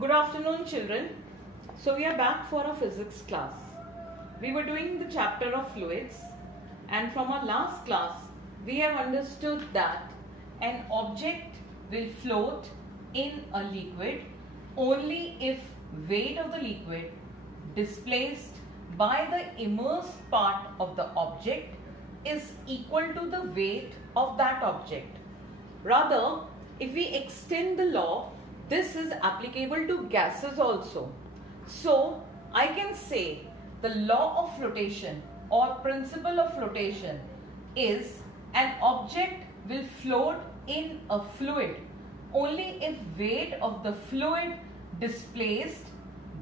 Good afternoon, children. So we are back for our physics class. We were doing the chapter of fluids, and from our last class we have understood that an object will float in a liquid only if weight of the liquid displaced by the immersed part of the object is equal to the weight of that object. Rather, if we extend the law, this is applicable to gases also. So, I can say the law of flotation or principle of flotation is an object will float in a fluid only if weight of the fluid displaced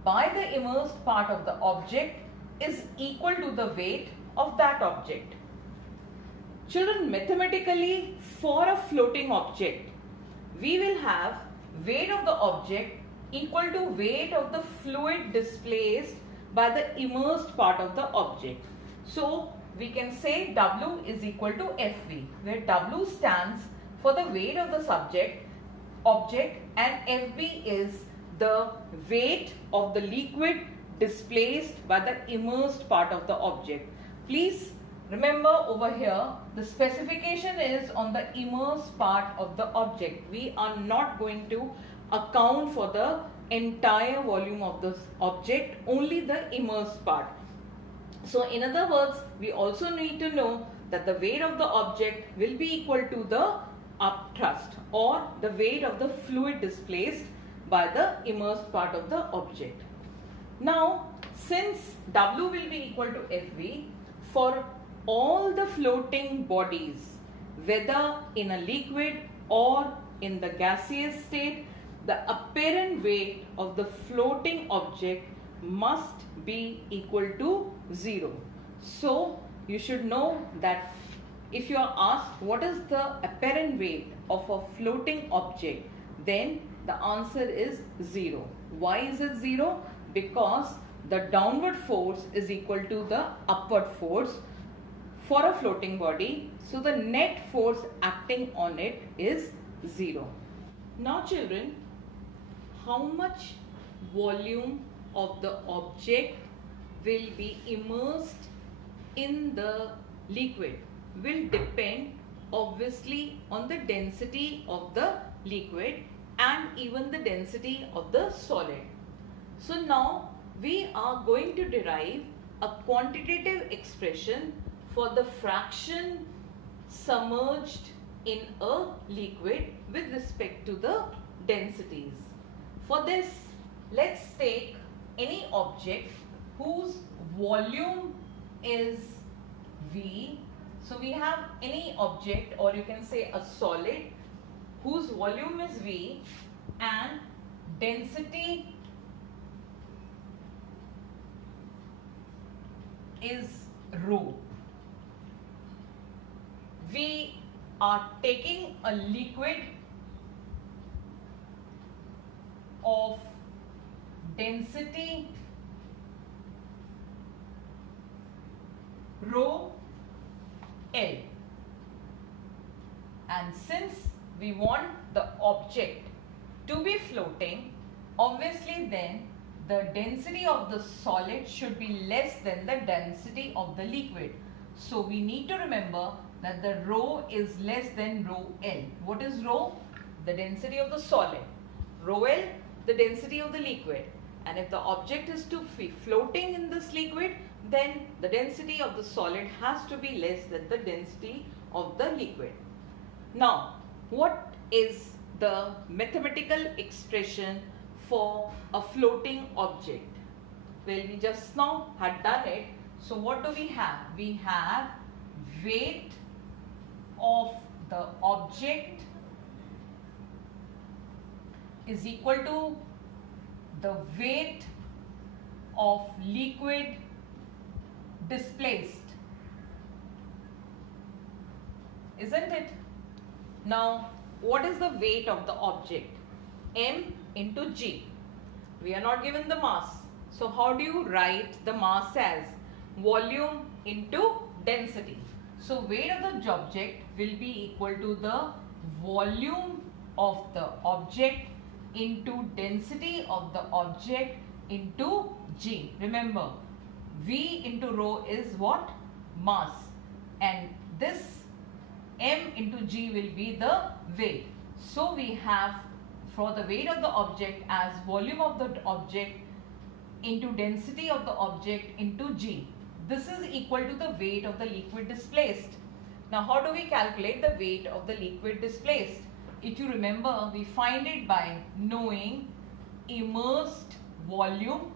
by the immersed part of the object is equal to the weight of that object. Children, mathematically, for a floating object, we will have weight of the object equal to weight of the fluid displaced by the immersed part of the object. So, we can say W is equal to Fv, where W stands for the weight of the object and Fb is the weight of the liquid displaced by the immersed part of the object. Please remember over here, the specification is on the immersed part of the object. We are not going to account for the entire volume of this object, only the immersed part. So in other words, we also need to know that the weight of the object will be equal to the upthrust or the weight of the fluid displaced by the immersed part of the object. Now, since W will be equal to Fv, for all the floating bodies, whether in a liquid or in the gaseous state, the apparent weight of the floating object must be equal to 0. So, you should know that if you are asked what is the apparent weight of a floating object, then the answer is 0. Why is it 0? Because the downward force is equal to the upward force for a floating body. So, the net force acting on it is 0. Now, children, how much volume of the object will be immersed in the liquid will depend obviously on the density of the liquid and even the density of the solid. So now we are going to derive a quantitative expression for the fraction submerged in a liquid with respect to the densities. For this, let's take any object whose volume is V. So we have any object, or you can say a solid whose volume is V and density is rho. We are taking a liquid of density rho L, and since we want the object to be floating, obviously then the density of the solid should be less than the density of the liquid. So we need to remember that the rho is less than rho L. What is rho? The density of the solid. Rho L, the density of the liquid. And if the object is to be floating in this liquid, then the density of the solid has to be less than the density of the liquid. Now, what is the mathematical expression for a floating object? Well, we just now had done it. So, what do we have? We have weight of the object is equal to the weight of liquid displaced, isn't it? Now, what is the weight of the object? M into G. We are not given the mass. So, how do you write the mass as? Volume into density. So, weight of the object will be equal to the volume of the object into density of the object into G. Remember, V into rho is what? Mass. And this M into G will be the weight. So we have for the weight of the object as volume of the object into density of the object into G. This is equal to the weight of the liquid displaced. Now how do we calculate the weight of the liquid displaced? If you remember, we find it by knowing immersed volume,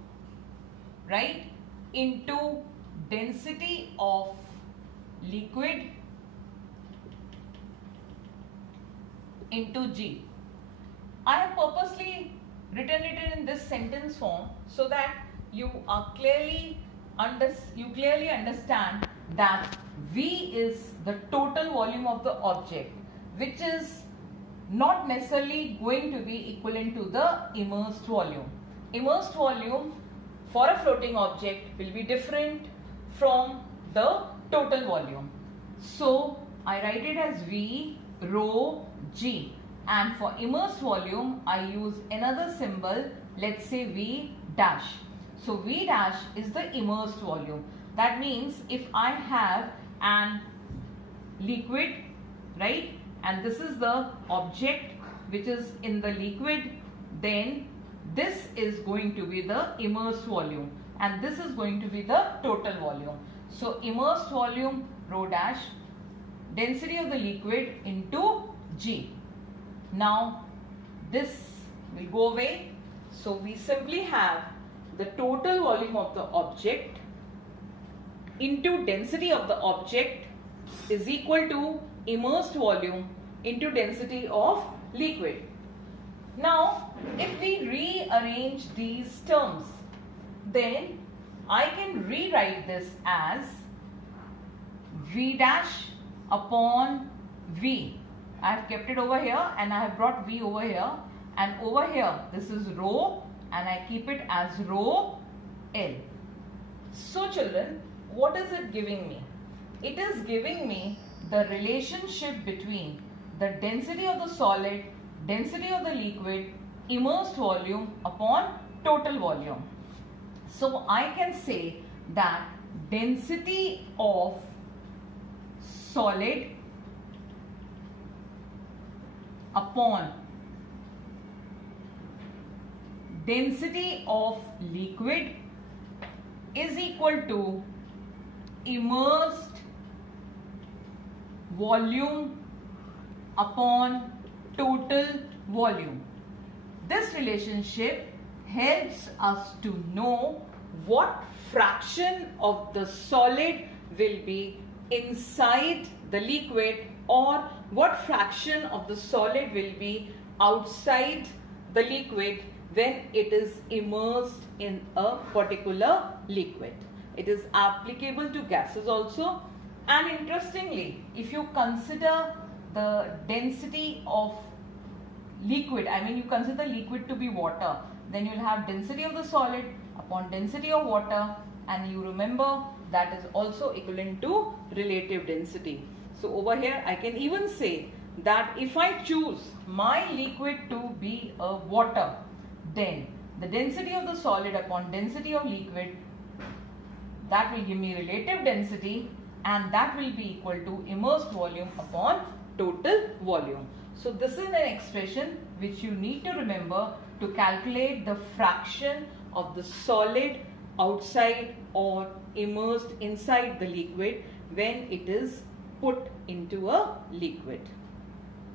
right, into density of liquid into G. I have purposely written it in this sentence form so that you clearly understand that V is the total volume of the object, which is not necessarily going to be equivalent to the immersed volume. Immersed volume for a floating object will be different from the total volume. So I write it as V rho G, and for immersed volume I use another symbol, let's say V dash. So V dash is the immersed volume. That means if I have an liquid, right, and this is the object which is in the liquid, then this is going to be the immersed volume and this is going to be the total volume. So immersed volume rho dash, density of the liquid into G. Now this will go away. So we simply have the total volume of the object into density of the object is equal to immersed volume into density of liquid. Now if we rearrange these terms, then I can rewrite this as V dash upon V. I have kept it over here and I have brought V over here, and over here this is rho and I keep it as rho L. So children, what is it giving me? It is giving me the relationship between the density of the solid, density of the liquid, immersed volume upon total volume. So I can say that density of solid upon density of liquid is equal to immersed volume upon total volume. This relationship helps us to know what fraction of the solid will be inside the liquid or what fraction of the solid will be outside the liquid when it is immersed in a particular liquid. It is applicable to gases also. And interestingly, if you consider the density of liquid, I mean you consider liquid to be water, then you will have density of the solid upon density of water, and you remember that is also equivalent to relative density. So over here I can even say that if I choose my liquid to be a water, then the density of the solid upon density of liquid, that will give me relative density, and that will be equal to immersed volume upon total volume. So this is an expression which you need to remember to calculate the fraction of the solid outside or immersed inside the liquid when it is put into a liquid.